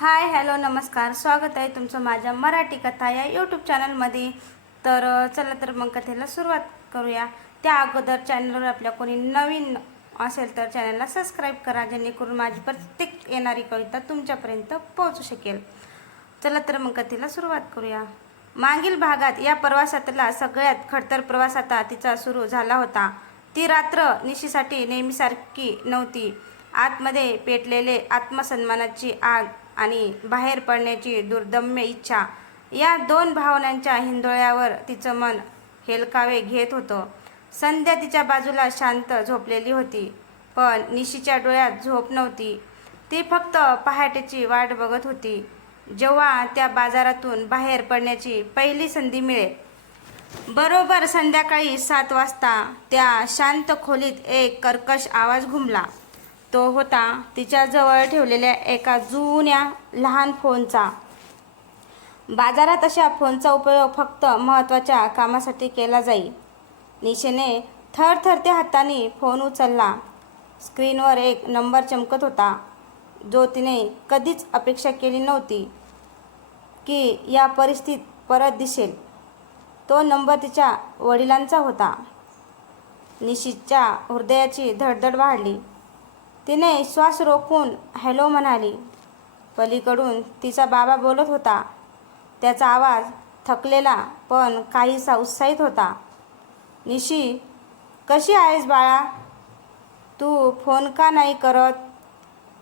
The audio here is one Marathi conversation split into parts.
हाय हॅलो नमस्कार, स्वागत आहे तुमचं माझ्या मराठी कथा या यूट्यूब चॅनलमध्ये. तर चला तर मग कथेला सुरुवात करूया. त्या अगोदर चॅनलवर आपल्या कोणी नवीन असेल तर चॅनलला सबस्क्राईब करा, जेणेकरून माझी प्रत्येक येणारी कविता तुमच्यापर्यंत पोहोचू शकेल. चला तर मग कथेला सुरुवात करूया. मागील भागात या प्रवासातला सगळ्यात खडतर प्रवास आता तिचा सुरू झाला होता. ती रात्र निशीसाठी नेहमीसारखी नव्हती. आतमध्ये पेटलेले आत्मसन्मानाची आग आणि बाहेर पडण्याची दुर्दम्य इच्छा या दोन भावनांच्या हिंदोळ्यावर तिचं मन हेलकावे घेत होतं. संध्या तिच्या बाजूला शांत झोपलेली होती, पण निशीच्या डोळ्यात झोप नव्हती. ती फक्त पहाटेची वाट बघत होती, जेव्हा त्या बाजारातून बाहेर पडण्याची पहिली संधी मिळेल. बरोबर संध्याकाळी 7 वाजता त्या शांत खोलीत एक कर्कश आवाज घुमला. तो होता तिच्याजवळ ठेवलेल्या एका जुन्या लहान फोनचा. बाजारात अशा फोनचा उपयोग फक्त महत्त्वाच्या कामासाठी केला जाई. निशेने थरथरत्या हाताने फोन उचलला. स्क्रीनवर एक नंबर चमकत होता, जो तिने कधीच अपेक्षा केली नव्हती की या परिस्थितीत परत दिसेल. तो नंबर तिच्या वडिलांचा होता. निशीच्या हृदयाची धडधड वाढली. तिने श्वास रोखून हॅलो म्हणाली. पलीकडून तिचा बाबा बोलत होता. त्याचा आवाज थकलेला पण काहीसा उत्साहित होता. निशी, कशी आहेस बाळा? तू फोन का नाही करत?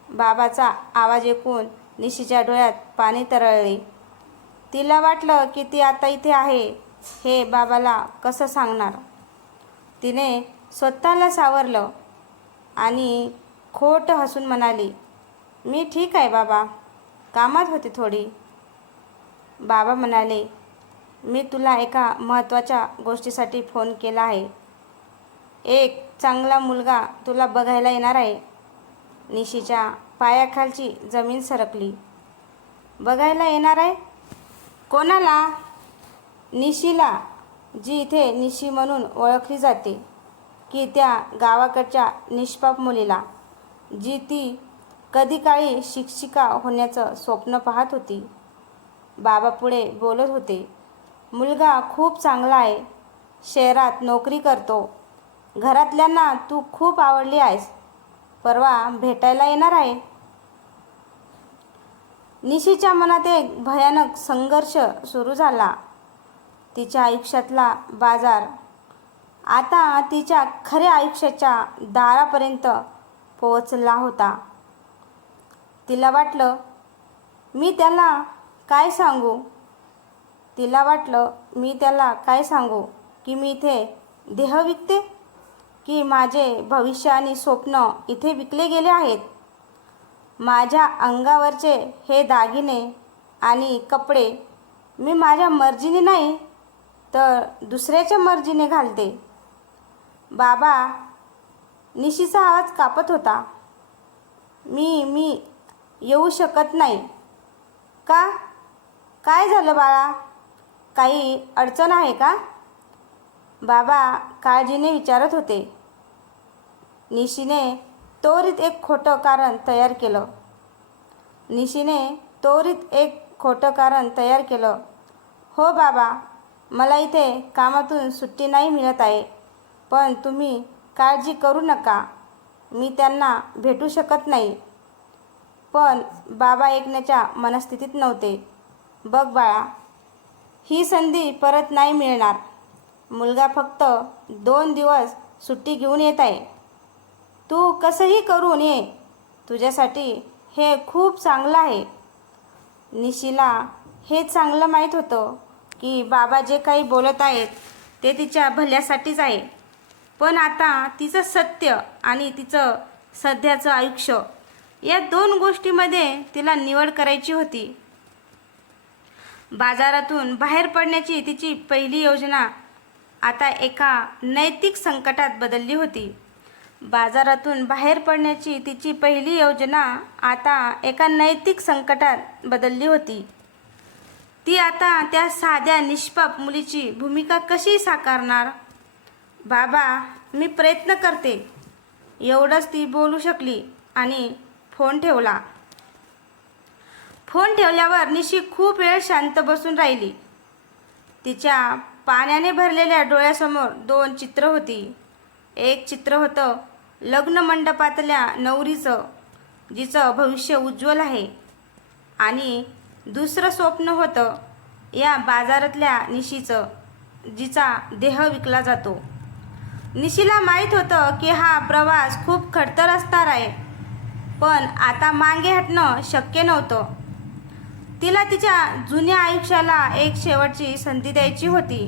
बाबाचा आवाज ऐकून निशीच्या डोळ्यात पाणी तरळले. तिला वाटलं की ती आता इथे आहे हे बाबाला कसं सांगणार. तिने स्वतःला सावरलं आणि खोट हसून म्हणाली, मी ठीक आहे बाबा, कामात होते थोडी. बाबा म्हणाले, मी तुला एका महत्त्वाच्या गोष्टीसाठी फोन केला आहे. एक चांगला मुलगा तुला बघायला येणार आहे. निशीच्या पायाखालची जमीन सरकली. बघायला येणार आहे? कोणाला? निशीला, जी इथे निशी म्हणून ओळखली जाते, की त्या गावाकडच्या निष्पाप मुलीला, जी ती कधी काळी शिक्षिका होण्याचं स्वप्न पाहत होती. बाबा पुढे बोलत होते, मुलगा खूप चांगला आहे, शहरात नोकरी करतो, घरातल्यांना तू खूप आवडली आहेस, परवा भेटायला येणार आहे. निशीच्या मनात एक भयानक संघर्ष सुरू झाला. तिच्या आयुष्यातला बाजार आता तिच्या खऱ्या आयुष्याच्या दारापर्यंत पोहोचला होता. तिला वाटलं, मी त्याला काय सांगू? की मी इथे देह विकते, की माझे भविष्य आणि स्वप्न इथे विकले गेले आहेत. माझ्या अंगावरचे हे दागिने आणि कपडे मी माझ्या मर्जीने नाही तर दुसऱ्याच्या मर्जीने घालते. बाबा, निशीचा आवाज कापत होता. मी येऊ शकत नाही. का? काय झालं बाळा? काही अडचण आहे का? बाबा काळजीने विचारत होते. निशीने त्वरित एक खोटं कारण तयार केलं. हो बाबा, मला इथे कामातून सुट्टी नाही मिळत आहे, पण तुम्ही काळजी करू नका, मी त्यांना भेटू शकत नाही. पण बाबा ऐकण्याच्या मनस्थितीत नव्हते. बघ बाळा, ही संधी परत नाही मिळणार. मुलगा फक्त 2 दिवस सुट्टी घेऊन येत आहे. तू कसंही करून ये, तुझ्यासाठी हे खूप चांगलं आहे. निशीला हे चांगलं माहीत होतं की बाबा जे काही बोलत आहेत ते तिच्या भल्यासाठीच आहे. पण आता तिचं सत्य आणि तिचं सध्याचं आयुष्य या 2 गोष्टींमध्ये तिला निवड करायची होती. बाजारातून बाहेर पडण्याची तिची पहिली योजना आता एका नैतिक संकटात बदलली होती. ती आता त्या साध्या निष्पाप मुलीची भूमिका कशी साकारणार? बाबा, मी प्रयत्न करते, एवढंच ती बोलू शकली आणि फोन ठेवला. फोन ठेवल्यावर निशी खूप वेळ शांत बसून राहिली. तिच्या पाण्याने भरलेल्या डोळ्यासमोर दोन चित्र होती. एक चित्र होतं लग्न मंडपातल्या नवरीचं, जिचं भविष्य उज्ज्वल आहे, आणि दुसरं स्वप्न होतं या बाजारातल्या निशीचं, जिचा देह विकला जातो. निशीला माहीत होतं की हा प्रवास खूप खडतर असणार आहे, पण आता मागे हटणं शक्य नव्हतं. तिला तिच्या जुन्या आयुष्याला एक शेवटची संधी द्यायची होती,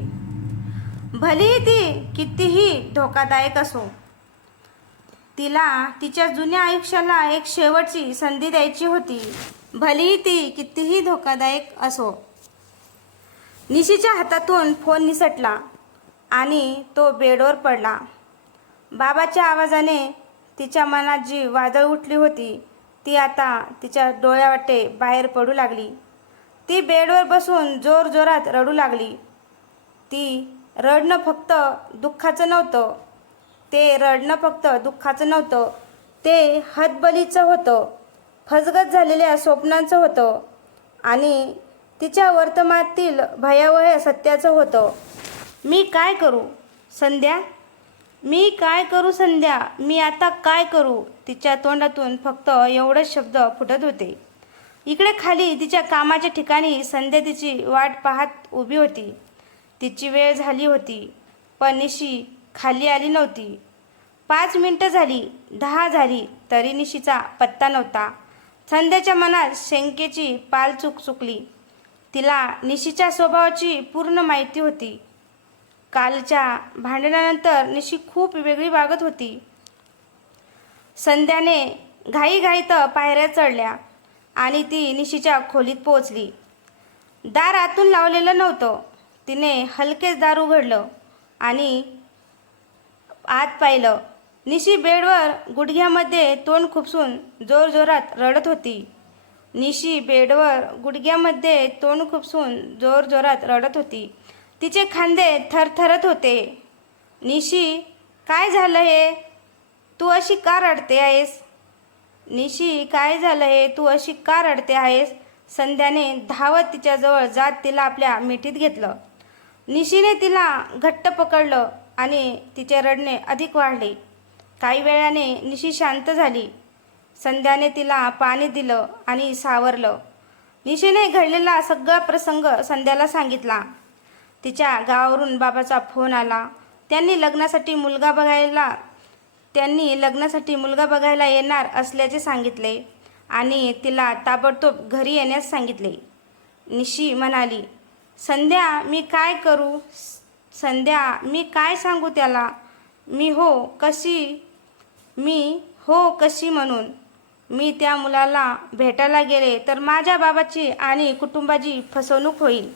भलेही ती कितीही धोकादायक असो. तिला तिच्या जुन्या आयुष्याला एक शेवटची संधी द्यायची होती, भलेही ती कितीही धोकादायक असो. निशीच्या हातातून फोन निसटला आणि तो बेडवर पडला. बाबाच्या आवाजाने तिच्या मनात जी वादळ उठली होती ती आता तिच्या डोळ्यावाटे बाहेर पडू लागली. ती बेडवर बसून जोरजोरात रडू लागली. ती रडणं फक्त दुःखाचं नव्हतं, ते हतबलीचं होतं, फसगत झालेल्या स्वप्नांचं होतं आणि तिच्या वर्तमानातील भयावह सत्याचं होतं. मी काय करू संध्या, मी आता काय करू? तिच्या तोंडातून फक्त एवढेच शब्द फुटत होते. इकडे खाली तिच्या कामाच्या ठिकाणी संध्या तिची वाट पाहत उभी होती. तिची वेळ झाली होती, पण निशी खाली आली नव्हती. 5 मिनिटं झाली, 10 झाली, तरी निशीचा पत्ता नव्हता. संध्याच्या मनात शंकेची पालचूक चुकली. तिला निशीच्या स्वभावाची पूर्ण माहिती होती. कालच्या भांडणानंतर निशी खूप वेगळी वागत होती. संध्याने घाईघाईत पायऱ्या चढल्या आणि ती निशीच्या खोलीत पोहोचली. दार आतून लावलेलं नव्हतं. तिने हलकेच दार उघडलं आणि आत पाहिलं. निशी बेडवर गुडघ्यामध्ये तोंड खुपसून जोरजोरात रडत होती. तिचे खांदे थरथरत होते. निशी, काय झालं हे? तू अशी का रडते आहेस? संध्याने धावत तिच्याजवळ जात तिला आपल्या मिठीत घेतलं. निशीने तिला घट्ट पकडलं आणि तिचे रडणे अधिक वाढले. काही वेळाने निशी शांत झाली. संध्याने तिला पाणी दिलं आणि सावरलं. निशीने घडलेला सगळा प्रसंग संध्याला सांगितला. तिच्या गावावरून बाबाचा फोन आला. त्यांनी लग्नासाठी मुलगा बघायला येणार असल्याचे सांगितले आणि तिला ताबडतोब घरी येण्यास सांगितले. निशी म्हणाली, संध्या, मी काय करू? मी काय सांगू त्याला? मी हो कशी म्हणून? मी त्या मुलाला भेटायला गेले तर माझ्या बाबाची आणि कुटुंबाची फसवणूक होईल.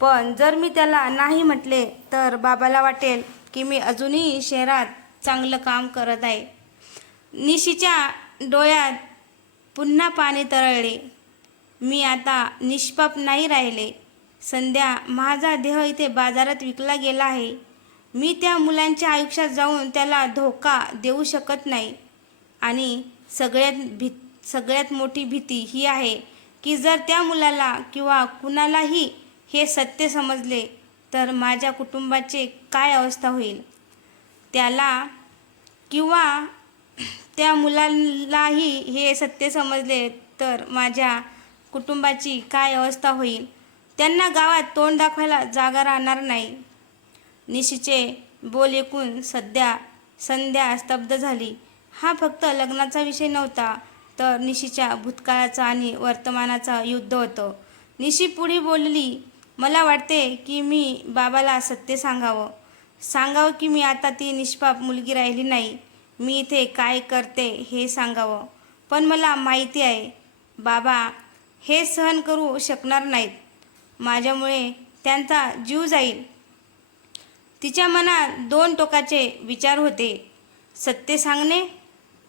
पण जर मी त्याला नाही म्हटले तर बाबाला वाटेल की मी अजूनही शहरात चांगलं काम करत आहे. निशीच्या डोळ्यात पुन्हा पाणी तरळले. मी आता निष्पाप नाही राहिले. संध्या, माझा देह इथे बाजारात विकला गेला आहे. मी त्या मुलांच्या आयुष्यात जाऊन त्याला धोका देऊ शकत नाही. आणि सगळ्यात मोठी भीती ही आहे की जर त्या मुलाला किंवा कुणालाही हे सत्य समजले तर माझ्या कुटुंबाची काय अवस्था होईल? त्याला किंवा त्या मुलालाही हे सत्य समजले तर माझ्या कुटुंबाची काय अवस्था होईल? त्यांना गावात तोंड दाखवायला जागा राहणार नाही. निशीचे बोल ऐकून संध्या स्तब्ध झाली. हा फक्त लग्नाचा विषय नव्हता, तर निशीच्या भूतकाळाचा आणि वर्तमानाचा युद्ध होतं. निशी पुढे बोलली, मला वाटते की मी बाबाला सत्य सांगावं की मी आता ती निष्पाप मुलगी राहिली नाही. मी इथे काय करते हे सांगावं. पण मला माहिती आहे बाबा हे सहन करू शकणार नाहीत. माझ्यामुळे त्यांचा जीव जाईल. तिच्या मनात 2 टोकाचे विचार होते. सत्य सांगणे,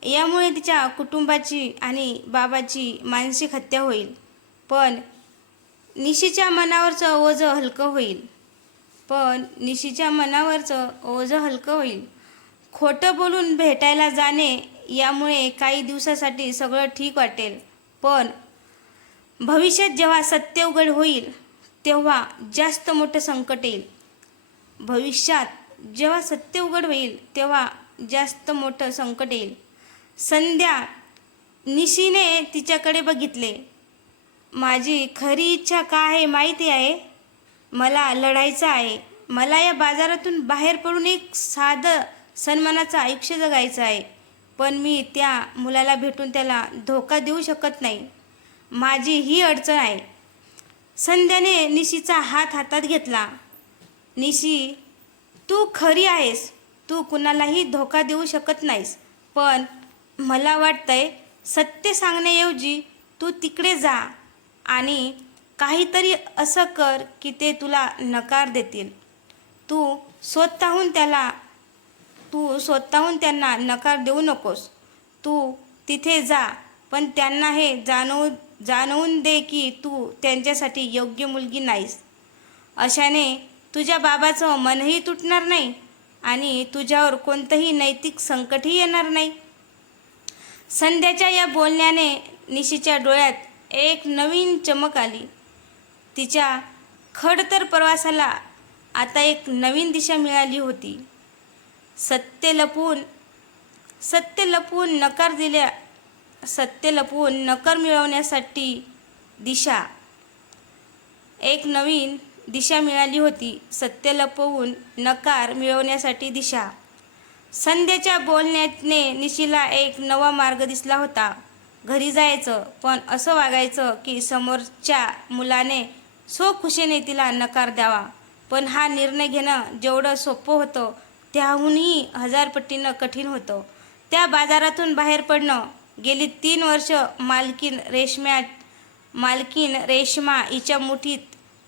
यामुळे तिच्या कुटुंबाची आणि बाबाची मानसिक हत्या होईल, पण निशीच्या मनावरचं ओझं हलकं होईल. खोटं बोलून भेटायला जाणे, यामुळे काही दिवसासाठी सगळं ठीक वाटेल, पण भविष्यात जेव्हा सत्य उघड होईल तेव्हा जास्त मोठं संकट येईल. भविष्यात जेव्हा सत्य उघड होईल तेव्हा जास्त मोठं संकट येईल. संध्या निशीने तिच्याकडे बघितले. माझी खरी इच्छा काय आहे माहिती आहे? मला लढायचं आहे. मला या बाजारातून बाहेर पडून एक साधं सन्मानाचं आयुष्य जगायचं आहे. पण मी त्या मुलाला भेटून त्याला धोका देऊ शकत नाही. माझी ही अडचण आहे. संध्याने निशीचा हात हातात घेतला. निशी, तू खरी आहेस. तू कुणालाही धोका देऊ शकत नाहीस. पण मला वाटतंय सत्य सांगण्याऐवजी तू तिकडे जा आणि काहीतरी असं कर की ते तुला नकार देतील. तू स्वतःहून त्यांना नकार देऊ नकोस. तू तिथे जा, पण त्यांना हे जाणवून दे की तू त्यांच्यासाठी योग्य मुलगी नाहीस. अशाने तुझ्या बाबाचं मनही तुटणार नाही आणि तुझ्यावर कोणतंही नैतिक संकटही येणार नाही. संध्याच्या या बोलण्याने निशीच्या डोळ्यात एक नवीन चमक आली. तिच्या खडतर प्रवासाला आता एक नवीन दिशा मिळाली होती. सत्य लपवून नकार मिळवण्यासाठी दिशा. एक नवीन दिशा मिळाली होती. सत्य लपवून नकार मिळवण्यासाठी दिशा. संध्याच्या बोलण्याने निशीला एक नवा मार्ग दिसला होता. घरी जायचं, पण असं वागायचं की समोरच्या मुलाने स्वखुशीने तिला नकार द्यावा. पण हा निर्णय घेणं जेवढं सोपं होतं त्याहूनही 1000 पटीनं कठीण होतं. त्या बाजारातून बाहेर पडणं. गेली 3 वर्ष मालकीन रेश्मा हिच्या मुठीत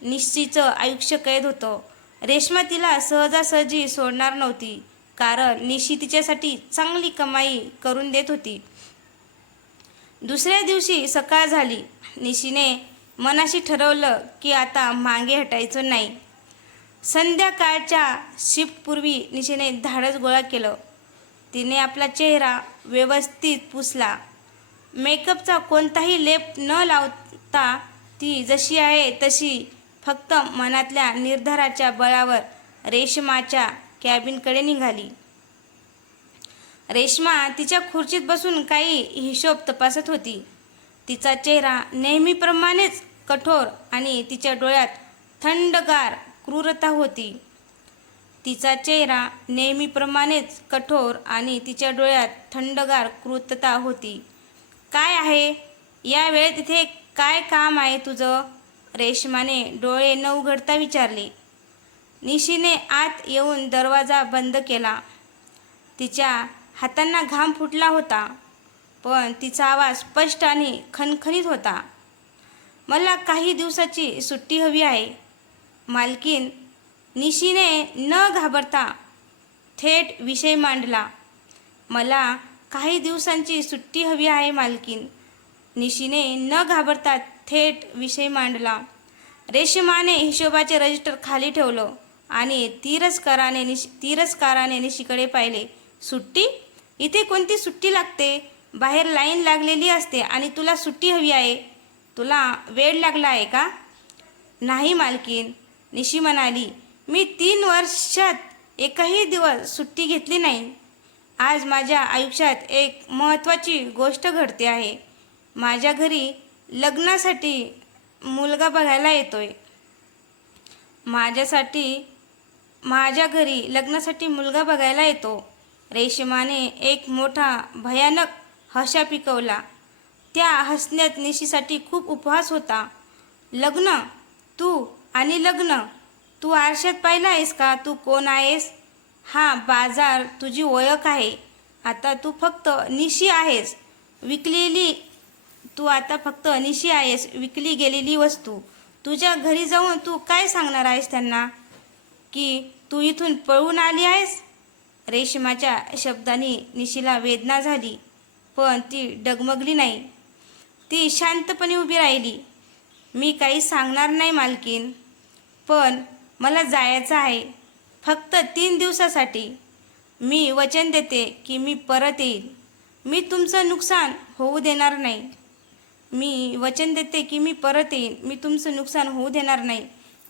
निशीचं आयुष्य कैद होतं. रेश्मा तिला सहजासहजी सोडणार नव्हती, कारण निशी तिच्यासाठी चांगली कमाई करून देत होती. दुसऱ्या दिवशी सकाळ झाली. निशीने मनाशी ठरवलं की आता मागे हटायचं नाही. संध्याकाळच्या शिफ्टपूर्वी निशीने धाडस गोळा केलं. तिने आपला चेहरा व्यवस्थित पुसला. मेकअपचा कोणताही लेप न लावता ती जशी आहे तशी फक्त मनातल्या निर्धाराच्या बळावर रेश्माच्या कॅबिनकडे निघाली. रेश्मा तिच्या खुर्चीत बसून काही हिशोब तपासत होती. तिचा चेहरा नेहमीप्रमाणेच कठोर आणि तिच्या डोळ्यात थंडगार क्रूरता होती. काय आहे? या वेळेत इथे काय काम आहे तुझं? रेश्माने डोळे न उघडता विचारले. निशीने आत येऊन दरवाजा बंद केला. तिच्या हातांना घाम फुटला होता, पण तिचा आवाज स्पष्ट आणि खणखणीत होता. मला काही दिवसाची सुट्टी हवी आहे. मालकीन निशीने न घाबरता थेट विषय मांडला. मला काही दिवसांची सुट्टी हवी आहे मालकीन. निशीने न घाबरता थेट विषय मांडला. रेश्माने हिशोबाचे रजिस्टर खाली ठेवलं आणि तिरस्काराने निशीकडे पाहिले. सुट्टी? इथे कोणती सुट्टी लागते? बाहेर लाईन लागलेली असते आणि तुला सुट्टी हवी आहे? तुला वेळ लागला आहे का? नाही मालकीन, निशी म्हणाली. मी 3 वर्षात एकही दिवस सुट्टी घेतली नाही. आज माझ्या आयुष्यात एक महत्त्वाची गोष्ट घडते आहे. माझ्या घरी लग्नासाठी मुलगा बघायला येतोय. माझ्या घरी लग्नासाठी मुलगा बघायला येतो. रेश्माने एक मोठा भयानक हशा पिकवला. त्या हसण्यात निशीसाठी खूप उपहास होता. लग्न? लग्न? तू आरशात पाहिलं आहेस का? तू कोण आहेस? हा बाजार तुझी ओळख आहे. आता तू फक्त निशी आहेस. विकली गेलेली वस्तू. तुझ्या घरी जाऊन तू काय सांगणार आहेस त्यांना? की तू इथून पळून आली आहेस? रेश्माच्या शब्दांनी निशीला वेदना झाली, पण ती डगमगली नाही. ती शांतपणे उभी राहिली. मी काही सांगणार नाही मालकीन, पण मला जायचं आहे. फक्त 3 दिवसासाठी. मी वचन देते की मी परत येईल. मी तुमचं नुकसान होऊ देणार नाही. मी वचन देते की मी परत येईन, मी तुमचं नुकसान होऊ देणार नाही.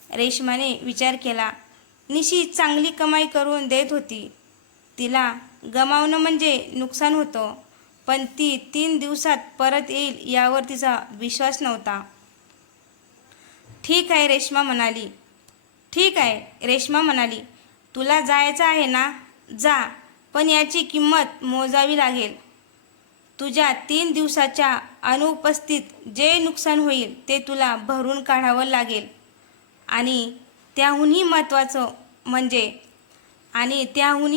रेश्माने विचार केला. निशी चांगली कमाई करून देत होती. तिला गमावणं म्हणजे नुकसान होतं, पण ती 3 दिवसात परत येईल यावर तिचा विश्वास नव्हता. ठीक आहे रेश्मा म्हणाली. ठीक आहे रेश्मा म्हणाली. तुला जायचं आहे ना, जा, पण याची किंमत मोजावी लागेल. तुझ्या 3 दिवसाच्या अनुपस्थित जे नुकसान होईल ते तुला भरून काढावं लागेल. आणि त्याहूनही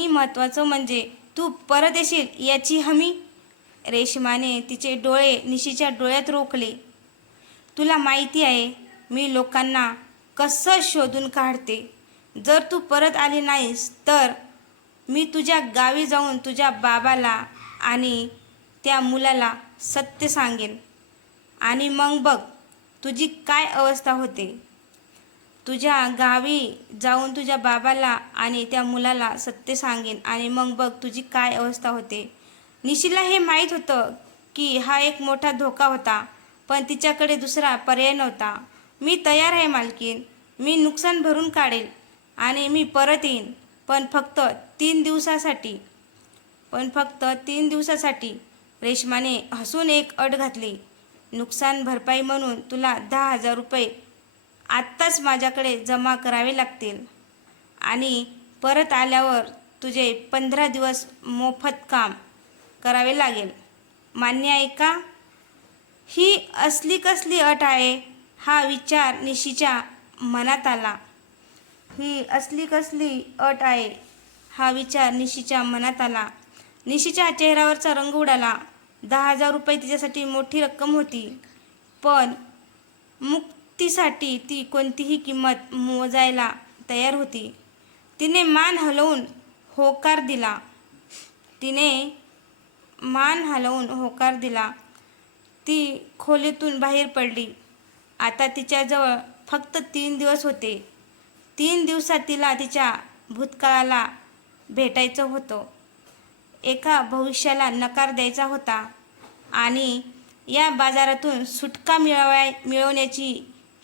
महत्त्वाचं म्हणजे तू परत येशील याची हमी. रेश्माने तिचे डोळे निशीच्या डोळ्यात रोखले. तुला माहिती आहे मी लोकांना कसं शोधून काढते. जर तू परत आली नाहीस तर मी तुझ्या गावी जाऊन तुझ्या बाबाला आणि त्या मुलाला सत्य सांगेन. आणि मग बघ तुझी काय अवस्था होते. तुझ्या गावी जाऊन तुझ्या बाबाला आणि त्या मुलाला सत्य सांगेन आणि मग बघ तुझी काय अवस्था होते. निशीला हे माहीत होतं की हा एक मोठा धोका होता, पण तिच्याकडे दुसरा पर्याय नव्हता. मी तयार आहे मालकीन, मी नुकसान भरून काढेल आणि मी परत येईन, पण फक्त 3 दिवसासाठी. रेश्माने हसून एक अट घातली. नुकसान भरपाई म्हणून तुला 10,000 रुपये आत्ताच माझ्याकडे जमा करावे लागतील आणि परत आल्यावर तुझे 15 दिवस मोफत काम करावे लागेल. मान्य आहे का? ही असली कसली अट आहे? हा विचार निशीच्या मनात आला. निशीच्या चेहऱ्यावरचा रंग उडाला. 10,000 रुपये तिच्यासाठी मोठी रक्कम होती, पण मुक्तीसाठी ती कोणतीही किंमत मोजायला तयार होती. तिने मान हलवून होकार दिला. ती खोलीतून बाहेर पडली. आता तिच्याजवळ फक्त 3 दिवस होते. 3 दिवसात तिला तिच्या भूतकाळाला भेटायचं होतं, एका भविष्याला नकार द्यायचा होता आणि या बाजारातून सुटका मिळवण्याची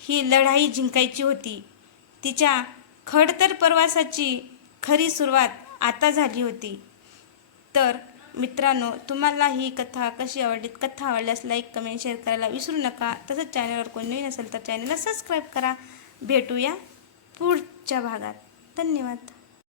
ही लढाई जिंकायची होती. तिच्या खडतर प्रवासाची खरी सुरुवात आता झाली होती. तर मित्रांनो, तुम्हाला ही कथा कशी आवडली? कथा आवडल्यास लाईक, कमेंट, शेअर करायला विसरू नका. तसंच चॅनलवर कोणी नवीन असेल तर चॅनलला सबस्क्राईब करा. भेटूया पुढच्या भागात. धन्यवाद.